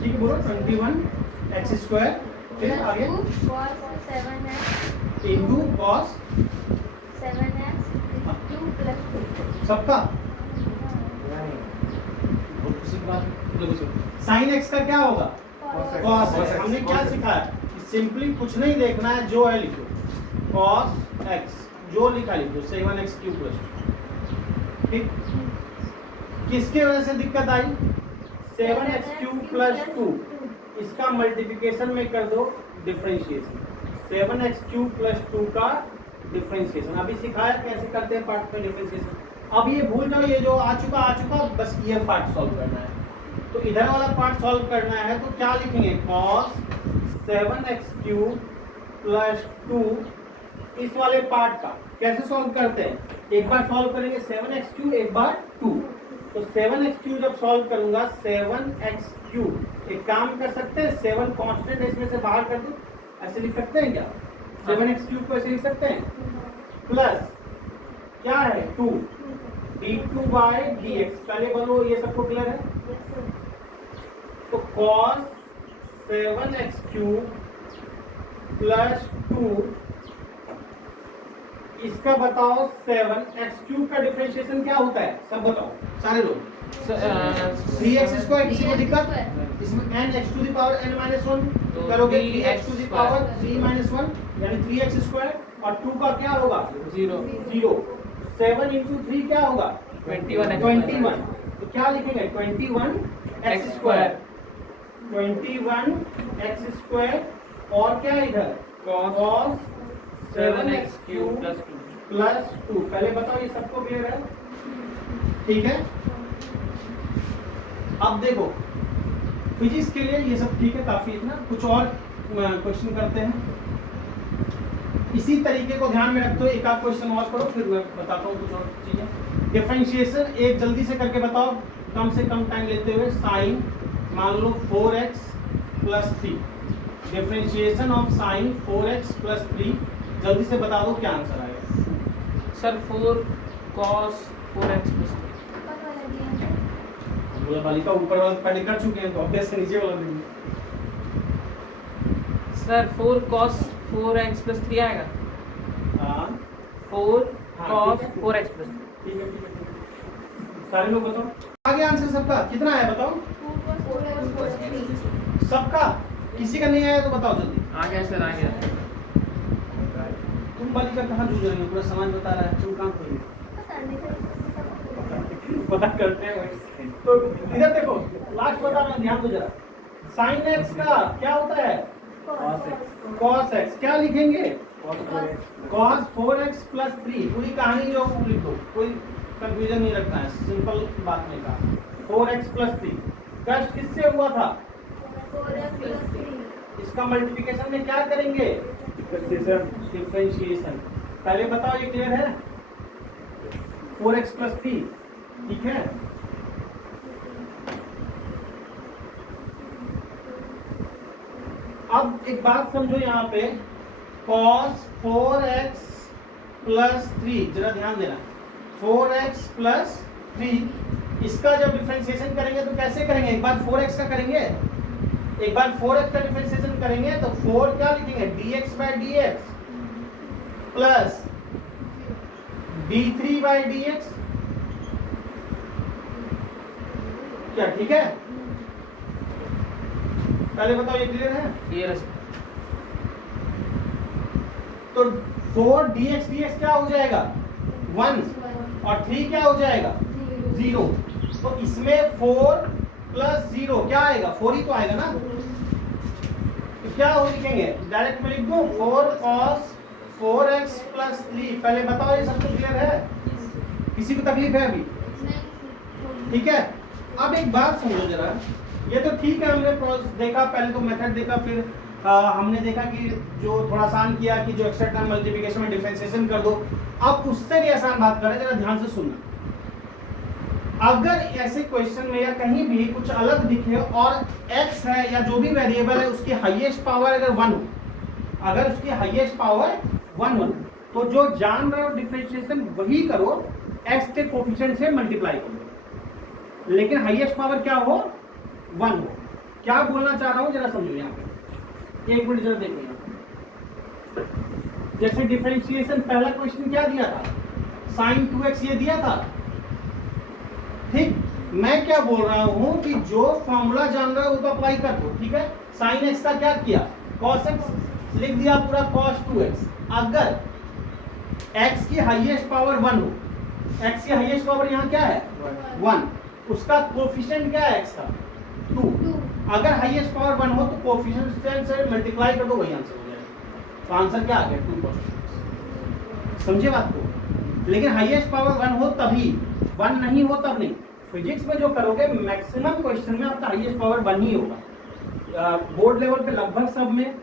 ठीक बोलो, 21x², फिर आगे cos 7x into cos 7x 2 plus 2। सबका साइन x का क्या होगा, cos x। हमने क्या सीखा है, सिंपली कुछ नहीं देखना है, जो है लिखो, cos x जो लिखा लिखो 7x³ प्लस 2, ठीक। किसके वजह से दिक्कत आई, 7x³ प्लस 2, इसका मल्टीप्लिकेशन में कर दो डिफरेंशिएशन, 7x³ प्लस 2 का डिफरेंशिएशन। अभी सिखाया कैसे करते हैं पार्ट में डिफरेंशिएशन। अब ये भूल जाओ, ये जो आ चुका, बस ये पार्ट सॉल्व करना है। तो इधर वाला पार्ट सॉल्व करना है तो क्या लिखेंगे, cos 7x³ प्लस 2, इस वाले पार्ट का कैसे सॉल्व करते हैं, एक बार सॉल्व करेंगे 7x³, एक बार 2। तो 7x³ जब सॉल्व करूंगा 7x³, एक काम कर सकते हैं, 7 कांस्टेंट है इसमें से बाहर कर दो, ऐसे लिख सकते हैं क्या, 7x³ को ऐसे लिख सकते हैं, प्लस क्या है 2 d2 बाय dx। पहले बोलो ये सबको क्लियर है। तो cos 7x³ प्लस 2, इसका बताओ 7x³ का डिफरेंशिएशन क्या होता है, सब बताओ सारे लोग। 3x², किसी को दिक्कत, इसमें n x to the power n minus 1 तो करोगे, 3x 3x to the power 3 minus 1 यानी 3x², और 2 का क्या होगा 0। 7 इंटू 3 क्या होगा 21। तो क्या लिखेंगे 21x², 21x², और क्या है इधर cos 7x³ प्लस 2। पहले बताओ ये सबको क्लियर है, ठीक है। अब देखो फिजिक्स के लिए ये सब ठीक है, काफी इतना। कुछ और क्वेश्चन करते हैं, इसी तरीके को ध्यान में रखते हो। एक आध क्वेश्चन और करो, फिर मैं बताता हूँ कुछ और चीजें। डिफरेंशिएशन एक जल्दी से करके बताओ, कम से कम टाइम लेते हुए। साइन मान लो 4x plus 3, differentiation of sign 4x plus 3, जल्दी से बता दो क्या आंसर आएगा। Sir 4 cos 4x plus 3। बोला बालिका ऊपर वाला पहले कर चुके हैं तो अभ्यास से नीचे वाला देंगे। सर 4 cos 4x plus 3 आएगा। हाँ 4 हाँ, cos ठीक है। 4x plus 3। ठीक है ठीक है। सारे लोग बताओ आगे आंसर सबका कितना आया बताओ 2 plus 3। सबका। किसी का नहीं आया तो बताओ जल्दी। आ गया सर, आ गया। तुम बालिका कहाँ जूझ रही हो? पूरा समाज बता रहा है, तुम कहाँ खोई हो? पता नहीं सर। पता करते हैं वही। तो इधर देखो लास्ट बता रहा हूँ, ध्यान दो जरा। साइन एक्स का क्या होता है? cos x। क्या लिखेंगे? cos 4x plus 3। पूरी कहानी जो लिख दो, कोई कंफ्यूजन नहीं रखना है, सिंपल बात में कहा 4x plus 3। कष्ट किससे हुआ था? 4x plus 3। इसका मल्टीप्लिकेशन में क्या करेंगे? डिफरेंशिएशन। पहले बताओ ये क्लियर है? 4x plus 3 ठीक है। अब एक बात समझो यहाँ पे cos 4x plus 3, जरा ध्यान देना 4x plus 3 इसका जब डिफरेंशिएशन करेंगे तो कैसे करेंगे? एक बार 4x का करेंगे, एक बार 4x का डिफरेंशिएशन करेंगे तो 4 क्या लिखेंगे? dx by dx plus d3 by dx। क्या ठीक है? पहले बताओ ये क्लियर है? ये रहा। तो 4 dx dx क्या हो जाएगा? 1 और 3 क्या हो जाएगा? 0। तो इसमें 4 प्लस 0 क्या आएगा? 4 ही तो आएगा ना। तो क्या हो लिखेंगे? डायरेक्ट में लिख दूं 4 cos 4x plus 3। पहले बताओ ये सब तो क्लियर है? किसी को तकलीफ है अभी? ठीक है। अब एक बात समझो जरा, ये तो ठीक है हमने देखा, पहले तो मेथड देखा, फिर हमने देखा कि जो थोड़ा आसान किया कि जो एक्स्ट्रा टर्म मल्टीप्लिकेशन में डिफरेंशिएशन कर दो। अब उससे भी आसान बात करें, जरा ध्यान से सुनना। अगर ऐसे क्वेश्चन में या कहीं भी कुछ अलग दिखे और x है या जो भी वेरिएबल है उसकी हाईएस्ट पावर अगर 1 हो, अगर उसकी हाईएस्ट पावर 1 हो तो जो जान रहे हो डिफरेंशिएशन वही करो, x के कोफिशिएंट से मल्टीप्लाई करो, लेकिन हाईएस्ट पावर क्या हो? 1 हो। क्या बोलना चाह रहा हूं जरा समझो यहाँ पे, एक मिनट जरा देखो यहाँ पे। जैसे डिफरेंशिएशन पहला क्वेश्चन क्या दिया था? sin 2x ये दिया था, ठीक। मैं क्या बोल रहा हूं कि जो फॉर्मूला जान रहे हो वो तो अप्लाई कर दो, ठीक है। sin x का क्या किया? cos x लिख दिया पूरा cos 2x। अगर x की हाईएस्ट पावर 1 हो, x की हाईएस्ट पावर यहाँ क्या है? 1। उसका कोफिशिएंट क्या है x का? 2। अगर हाईएस्ट पावर 1 हो तो कोफिशिएंट से मल्टीप्लाई कर दो, वही आंसर हो जाएगा। तो आंसर क्या आ गया? 2 cos 2x। समझे बात को? लेकिन हाईएस्ट पावर 1 हो तभी, 1 नहीं हो तब नहीं। फिजिक्स में जो करोगे मैक्सिमम क्वेश्चन में आपका हाईएस्ट पावर 1 ही होगा। बोर्ड लेवल पे लगभग सब में,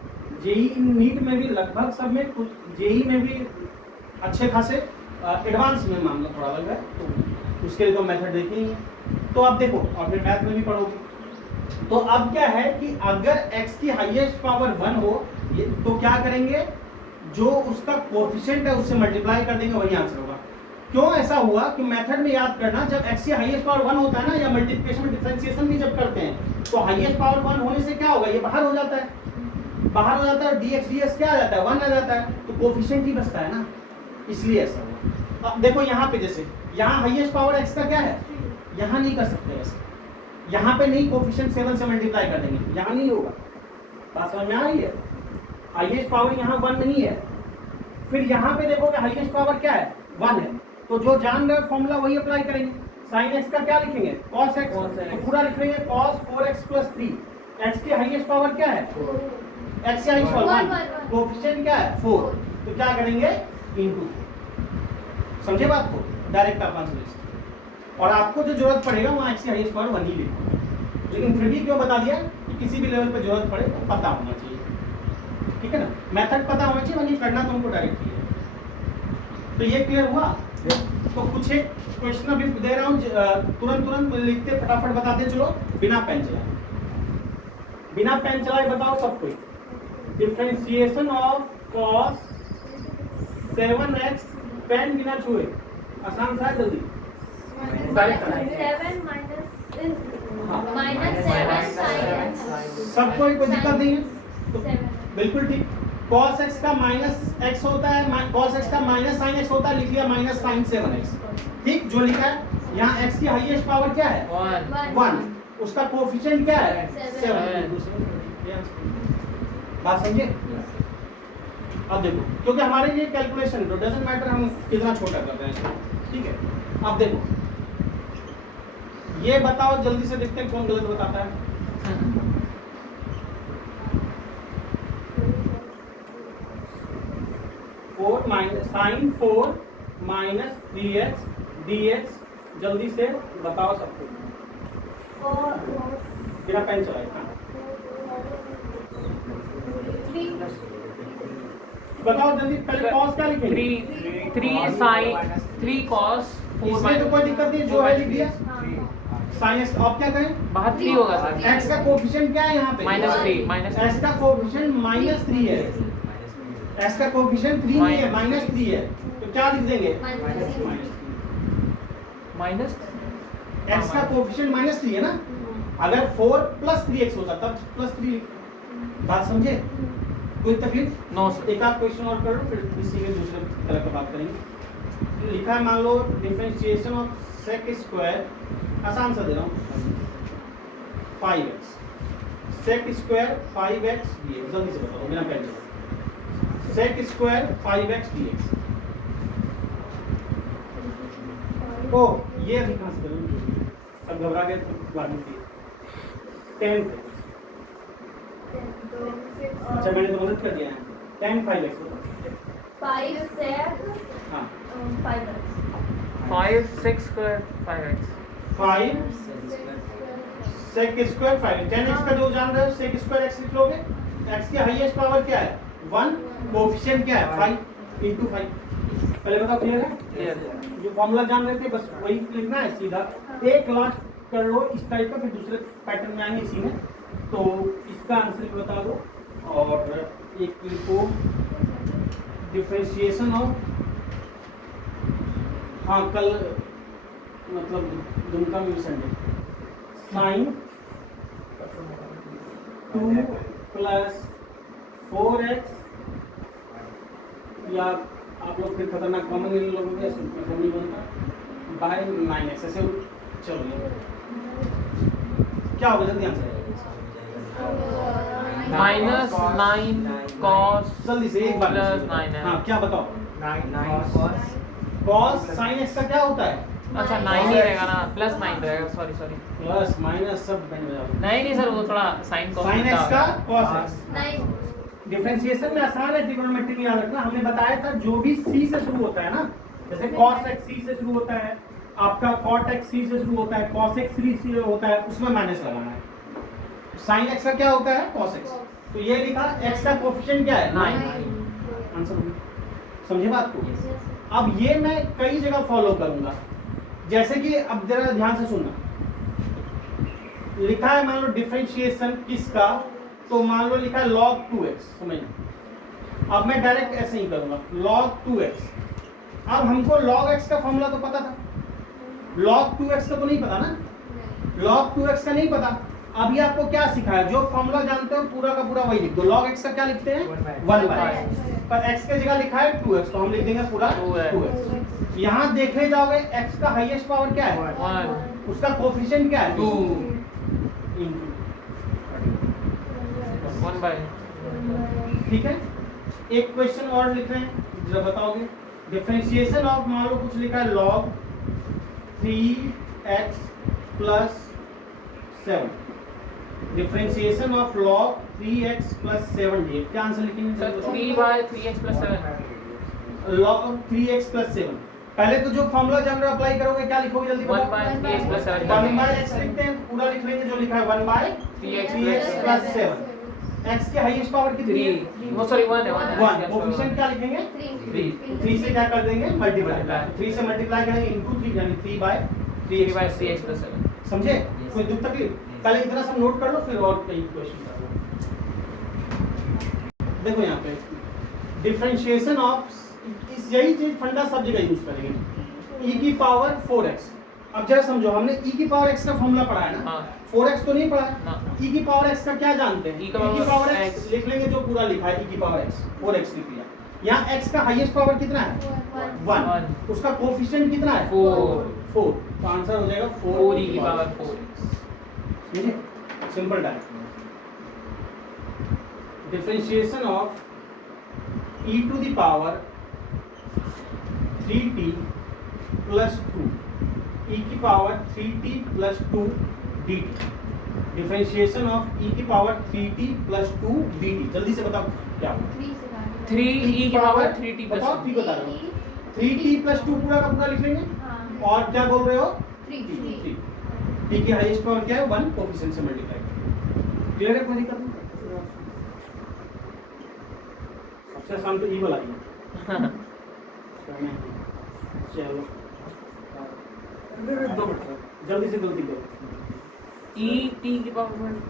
जेई नीट में भी लगभग सब में, कुछ जेई में भी अच्छे खासे, एडवांस में मामला थोड़ा अलग है, तो उसके लिए तो मेथड देखेंगे। तो अब देखो, और फिर मैथ में भी पढ़ोगे। तो अब क्या है कि अगर x की हाईएस्ट पावर 1 हो तो क्या करेंगे? जो उसका कोफिशिएंट है उससे मल्टीप्लाई कर देंगे, वही आंसर होगा। क्यों ऐसा हुआ कि मेथड में याद करना, जब x की हाईएस्ट पावर 1 होता है ना, या मल्टीप्लिकेशन में डिफरेंशिएशन भी जब करते हैं तो हाईएस्ट पावर 1 होने से क्या होगा? ये बाहर हो जाता है, बाहर हो जाता है, dx ds क्या आ जाता है? 1 आ जाता है, तो कोफिशिएंट ही बचता है ना, इसलिए ऐसा हुआ। अब देखो यहाँ पे, जैसे यहाँ हाईएस्ट पावर x का क्या है, यहाँ नहीं कर सकते वैसे, यहाँ पे नहीं, कोफिशिएंट 7 से मल्टीप्लाई कर देंगे, यहाँ नहीं होगा। बात समझ में आ रही है? हाईएस्ट पावर यहाँ 1 नहीं है। फिर यहाँ पे देखोगे हाईएस्ट पावर क्या है? 1 है। तो जो जान रहे फॉर्मूला वही अप्लाई करेंगे। sin x का क्या लिखेंगे? cos x। तो पूरा लिख लेंगे cos 4x plus 3। x की हाईएस्ट पावर क्या है? x की हाईएस्ट पावर 1। कोफिशिएंट क्या है? 4। तो क्या करेंगे? इनटू। समझे बात को? डायरेक्ट आप आंसर। और आपको जो जरूरत पड़ेगा वहाँ x की हाईएस्ट पावर 1 ही लिखो। लेकिन फिर भी क्यों बता दिया कि किसी भी लेवल पे जरूरत पड़े तो पता होना चाहिए, ठीक है ना। मेथड पता होना चाहिए, वही करना तो उनको डायरेक्ट ही है। तो ये क्लियर हुआ? तो कुछ एक क्वेश्चन अभी दे रहा हूँ, तुरंत लिखते फटाफट बताते चलो, बिना पेन चलाए। बिना पेन चलाए बताओ सब कोई। Differentiation of cos 7x, pen बिना छुए, आसान सा है, जल्दी। 7 minus 7 minus 7 sin सबको कोई दिक्कत नहीं है तो 7 बिल्कुल ठीक। cos x का माइनस x होता है, cos x का माइनस sin x होता है, लिख लिया माइनस sin 7x। ठीक, जो लिखा है यहाँ x की हाईएस्ट पावर क्या है? 1। उसका कोफिशिएंट क्या है? 7। बात समझे? अब देखो, क्योंकि हमारे लिए कैलकुलेशन तो डजंट मैटर हम कितना छोटा कर रहे हैं इसको, ठीक है। अब देखो, ये बताओ जल्दी से देखते हैं कौन गलत बताता है। sin 4 माइनस 3x dx, जल्दी से बताओ सबको। बिना पेन चलाए। हाँ। बताओ जल्दी, पहले cos क्या लिखेंगे? 3 cos 4 इसमें तो कोई दिक्कत नहीं, जो है लिख दिया। sin x, आप क्या करें? बाहर 3 होगा सर। x का कोफिशिएंट क्या है यहाँ पे? -3 x का कोफिशिएंट -3 है। x का कोफिशिएंट 3 नहीं है, -3 है। तो क्या लिख देंगे? माइनस x का कोफिशिएंट -3 है ना। अगर 4 + 3x होता तब +3। बात समझे? कोई तकलीफ? No sir. एक आध क्वेश्चन और कर लो, फिर इसी के दूसरे तरह का बात करेंगे। लिखा है, मान लो डिफरेंशिएशन ऑफ sec स्क्वायर, आसान सा दे रहा हूँ, 5x sec square 5x dx। जल्दी से बताओ बिना पेन चलाए। sec square 5x dx। ओ ये अभी कहाँ से करूँ? सब घबरा गए तो बाद में 10। अच्छा मैंने तो मदद कर दिया है। 10 5x 5 से हाँ 5x 5 6 square 5x 5 sec square 5। 10x का जो जान रहे हो sec स्क्वायर x लिख लोगे। x की हाईएस्ट पावर क्या है? 1। कोफिशिएंट क्या है? 5 × 5। पहले बताओ, क्लियर है? क्लियर। जो फॉर्मूला जान रहे थे बस वही लिखना है सीधा। 1 लाख कर लो इस टाइप का, फिर दूसरे पैटर्न में आएंगे इसी में। तो इसका आंसर बता दो। और एक लिखो डिफरेंशिएशन ऑफ, हाँ कल मतलब दुमका में संडे, sin 2 + 4x, या आप लोग फिर खतरनाक कॉमन ले लोगे, ऐसे नहीं बनता, बाय 9x। ऐसे चलो क्या होगा जल्दी आंसर? -9 cos जल्दी से एक बार प्लस 9 है। हाँ क्या बताओ? 9 cos sin x का क्या होता है? अच्छा 9 ही रहेगा ना, +9 रहेगा। सॉरी प्लस माइनस सब बन जाएगा। नहीं सर, वो थोड़ा साइन कॉस sin x का cos x। 9 डिफरेंशिएशन में आसान है, ट्रिग्नोमेट्री में याद रखना। हमने बताया था जो भी c से शुरू होता है ना, जैसे cos x c से शुरू होता है, आपका cot x c से शुरू होता है, cos x 3 से होता है, उसमें माइनस लगाना है। sin x का क्या होता है? cos x। तो ये लिखा, x का कोफिशिएंट क्या है? 9। आंसर हो गया। समझे बात को? अब ये मैं कई जगह फॉलो करूंगा, जैसे कि अब जरा ध्यान से सुनना। लिखा है मान लो डिफरेंशिएशन किसका, तो मान लो लिखा है log 2x। समझ, अब मैं डायरेक्ट ऐसे ही करूंगा log 2x। अब हमको log x का फॉर्मूला तो पता था, log 2x का तो नहीं पता ना। log 2x का नहीं पता। अभी आपको क्या सिखाया? जो फॉर्मूला जानते हो पूरा का पूरा वही लिख दो। log x का क्या लिखते हैं? 1/x। पर x के जगह लिखा है 2x, तो हम लिख देंगे पूरा 2x। यहाँ देखने जाओगे x का हाईएस्ट पावर क्या है? 1 उसका कोफिशिएंट क्या है? 2 into। 1/। ठीक है, एक क्वेश्चन और लिख रहे हैं, जरा बताओगे। डिफरेंशिएशन ऑफ, मान लो कुछ लिखा है log 3x + 7। Differentiation of log 3x + 7 dx। क्या आंसर लिखेंगे सर? 3/3x + 7 log 3x + 7। पहले तो जो फॉर्मूला जान रहे हो अप्लाई करोगे, क्या लिखोगे जल्दी बताओ? 1/3x + 7 1/x लिखते हैं, पूरा लिख लेंगे जो लिखा है 1/3x + 7। x की हाईएस्ट पावर कितनी है? 3। वो सॉरी 1 है 1। कोफिशिएंट क्या लिखेंगे? 3 से क्या कर देंगे? मल्टीप्लाई। 3 से मल्टीप्लाई करेंगे इनटू 3, यानी 3/3x + 7। समझे? कोई दुख तकलीफ? पहले इतना सब नोट कर लो, फिर और कई क्वेश्चन कर लो। देखो यहाँ पे डिफरेंशिएशन ऑफ, यही चीज फंडा सब जगह यूज करेंगे। e की पावर 4x। अब जरा समझो, हमने e की पावर x का फॉर्मूला पढ़ा है ना, हाँ 4x तो नहीं पढ़ा है। ना e की पावर x का क्या जानते हैं? E की पावर x x लिख लेंगे, जो पूरा लिखा है e की पावर x, 4x लिख लिया। यहाँ x का हाईएस्ट पावर कितना है? 1। उसका कोफिशिएंट कितना है? 4। तो आंसर हो जाएगा 4 e की पावर 4। ठीक है, simple direct. Differentiation of e to the power 3t plus 2 e की power 3t plus 2 dt। Differentiation of e की पावर 3t प्लस 2 dt। जल्दी से बताओ क्या होगा? 3 e की पावर 3t प्लस बताओ, ठीक बता रहा हूँ। 3t प्लस 2 पूरा का पूरा लिख लेंगे। और क्या बोल रहे हो? 3 t की हाईएस्ट पावर क्या है? 1, कोफिशिएंट से मल्टीप्लाई। क्लियर है? कोई दिक्कत नहीं। सबसे आसान तो ई वाला ही है। चलो जल्दी से गलती करो। e t की पावर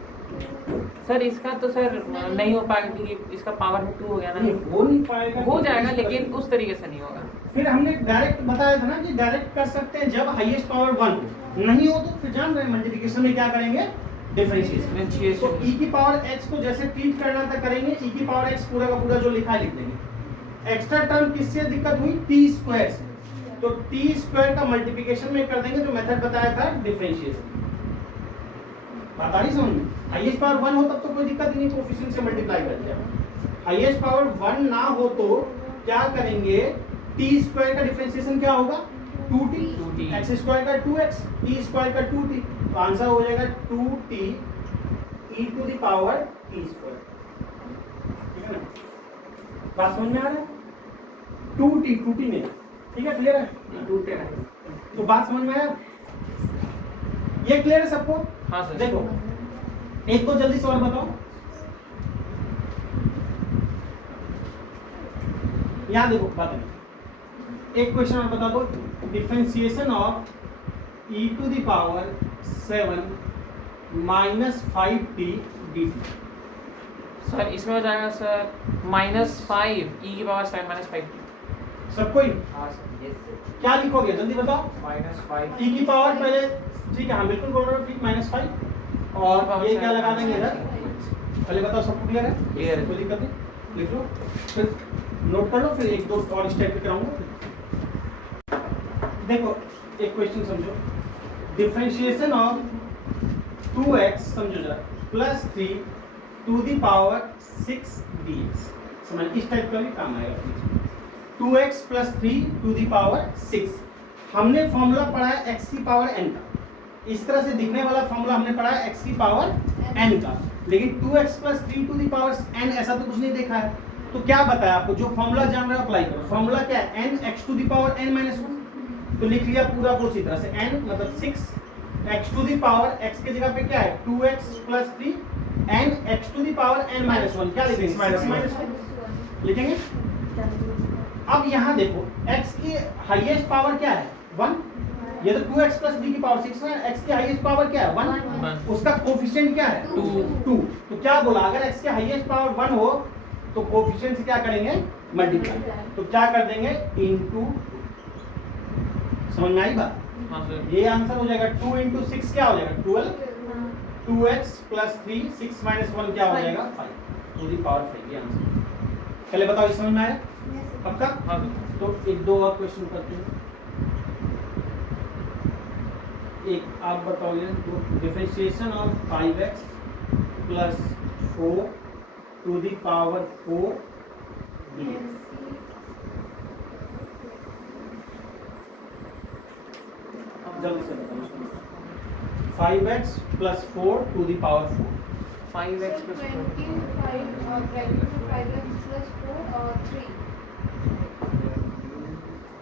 सर इसका तो सर नहीं हो पाएगा क्योंकि इसका पावर में 2 हो गया नहीं, ना। हो नहीं पाएगा। हो जाएगा लेकिन उस तरीके से नहीं होगा। फिर हमने डायरेक्ट बताया था ना कि डायरेक्ट कर सकते हैं जब हाईएस्ट पावर 1 हो। नहीं हो तो फिर जान रहे हैं मल्टीप्लिकेशन में क्या करेंगे? डिफरेंशिएशन। तो e की पावर x को जैसे ट्रीट करना था करेंगे, e की पावर x पूरा का पूरा जो लिखा है लिख देंगे। एक्स्ट्रा टर्म किससे दिक्कत हुई? t स्क्वायर से। तो t स्क्वायर का मल्टीप्लिकेशन में कर देंगे, जो मेथड बताया था डिफरेंशिएशन। बात आ रही समझ में? हाईएस्ट पावर 1 हो तब तो कोई दिक्कत ही नहीं, कोफिशिएंट से मल्टीप्लाई कर दिया। हाईएस्ट पावर 1 ना हो तो क्या करेंगे? t स्क्वायर का डिफरेंशिएशन क्या होगा? 2t। x स्क्वायर का 2x, t स्क्वायर का 2t। तो आंसर हो जाएगा 2t e to the power t square. ठीक है ना? बात समझ में आ रहा है? 2t नहीं, ठीक है? क्लियर है? 2 है। तो बात समझ में आया? ये क्लियर है सबको? हाँ सर। देखो एक को जल्दी से और बताओ। यहाँ देखो बात है, एक क्वेश्चन और बता दो। Differentiation of e to the power 7 minus 5t dt। Sir इसमें हो जाएगा सर -5 e की पावर 7 -5t। सबको ही हाँ सर। क्या लिखोगे? जल्दी बताओ। -5 e की पावर पहले, ठीक है, हाँ बिल्कुल बोल रहे हो, ठीक, -5 और ये क्या लगा देंगे इधर? पहले बताओ सबको क्लियर है? क्लियर है। कोई दिक्कत नहीं, लिख लो, फिर नोट कर लो, फिर एक दो और स्टेप पे कराऊंगा। देखो एक क्वेश्चन समझो। डिफरेंशिएशन ऑफ 2x समझो जरा plus 3 to the power 6 dx। समझ, इस टाइप का भी काम आएगा। 2x plus 3 to the power 6। हमने फॉर्मूला पढ़ा है x की पावर n का। इस तरह से दिखने वाला फॉर्मूला हमने पढ़ा है x की पावर n का, लेकिन 2x plus 3 to the power n ऐसा तो कुछ नहीं देखा है। तो क्या बताया आपको? जो फॉर्मूला जान रहे हो अप्लाई करो। फॉर्मूला क्या है? n x to the power n minus 1। तो लिख लिया पूरा को उसी तरह से, n मतलब 6 x to the power x के जगह पे क्या है? 2x plus 3 n x to the power n minus 1। क्या लिखेंगे? माइनस 1 लिखेंगे। अब यहाँ देखो x की हाईएस्ट पावर क्या है? 1। ये तो 2x प्लस b की पावर 6 है। x की हाईएस्ट पावर क्या है? 1। उसका कोफिशिएंट क्या है? 2। तो क्या बोला? अगर x की हाईएस्ट पावर 1 हो तो कोफिशिएंट से क्या करेंगे? मल्टीप्लाई। तो क्या कर देंगे? इनटू। समझ में आई बात? हाँ सर। ये आंसर हो जाएगा 2 इंटू 6 क्या हो जाएगा? 12। 2x प्लस 3 6 माइनस 1 क्या हो जाएगा? 5 टू द पावर 5। ये आंसर। पहले बताओ ये समझ में आया? पक्का? हाँ सर। तो एक दो और क्वेश्चन करते हैं। एक आप बताओ ये differentiation of 5x plus 4 to the power 4 dx। जल्दी से बताओ। 5x plus 4 to the power 4। 5x plus 4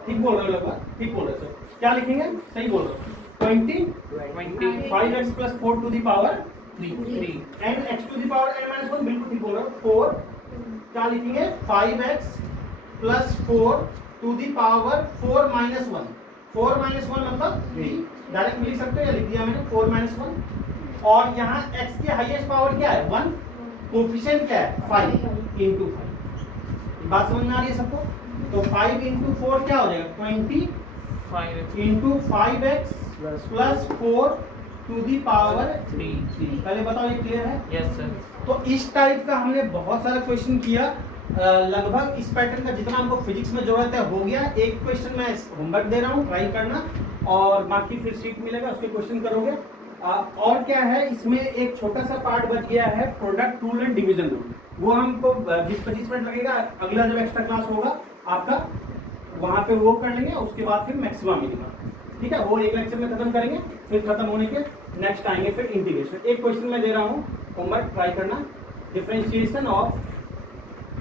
ठीक बोल रहे हो लगभग, ठीक बोल रहे हो सर। क्या लिखेंगे? सही बोल रहे हो। 20 5x plus 4 to the power 3 n x to the power n minus 1। बिल्कुल ठीक बोल रहे हो। 4 क्या लिखेंगे? 5x plus 4 to the power 4 minus 1। 4 minus 1 मतलब 3। डायरेक्ट लिख सकते हो या लिख दिया मैंने 4 माइनस 1। और यहाँ x की हाईएस्ट पावर क्या है? 1। कोफिशिएंट क्या है? 5 इंटू 5। बात समझ में आ रही है सबको? तो 5 इंटू 4 क्या हो जाएगा? 20 5x into 5x plus 4 to the power 3 पहले बताओ ये क्लियर है? यस सर तो इस टाइप का हमने बहुत सारा क्वेश्चन किया। लगभग इस पैटर्न का जितना हमको फिजिक्स में जरूरत है हो गया। एक क्वेश्चन मैं होमवर्क दे रहा हूँ, ट्राई करना, और बाकी फिर शीट मिलेगा उसके क्वेश्चन करोगे। और क्या है इसमें एक छोटा सा पार्ट बच गया है, product rule and division rule. वो हमको 20-25 मिनट लगेगा, अगला जब एक्स्ट्रा क्लास होगा आपका वहाँ पे वो कर लेंगे, उसके बाद फिर मैक्सिमम मिलेगा। ठीक है, वो एक लेक्चर में खत्म करेंगे, फिर खत्म होने के नेक्स्ट आएंगे फिर इंटीग्रेशन। एक क्वेश्चन मैं दे रहा हूँ, होमवर्क ट्राई करना। डिफरेंशिएशन ऑफ,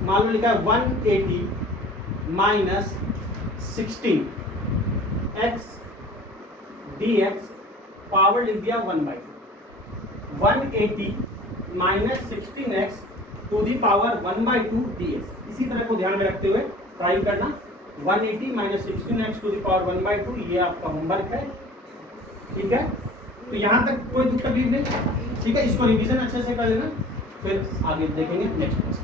मान लो लिखा है 180 माइनस 16x dx, पावर लिख दिया 1/2। 180 minus 16x to the power 1/2 dx। इसी तरह को ध्यान में रखते हुए ट्राई करना। 180 minus 16x to the power 1/2, ये आपका होमवर्क है। ठीक है, तो यहाँ तक कोई तकलीफ नहीं। ठीक है, इसको रिवीजन अच्छे से कर लेना, फिर आगे देखेंगे नेक्स्ट क्लास।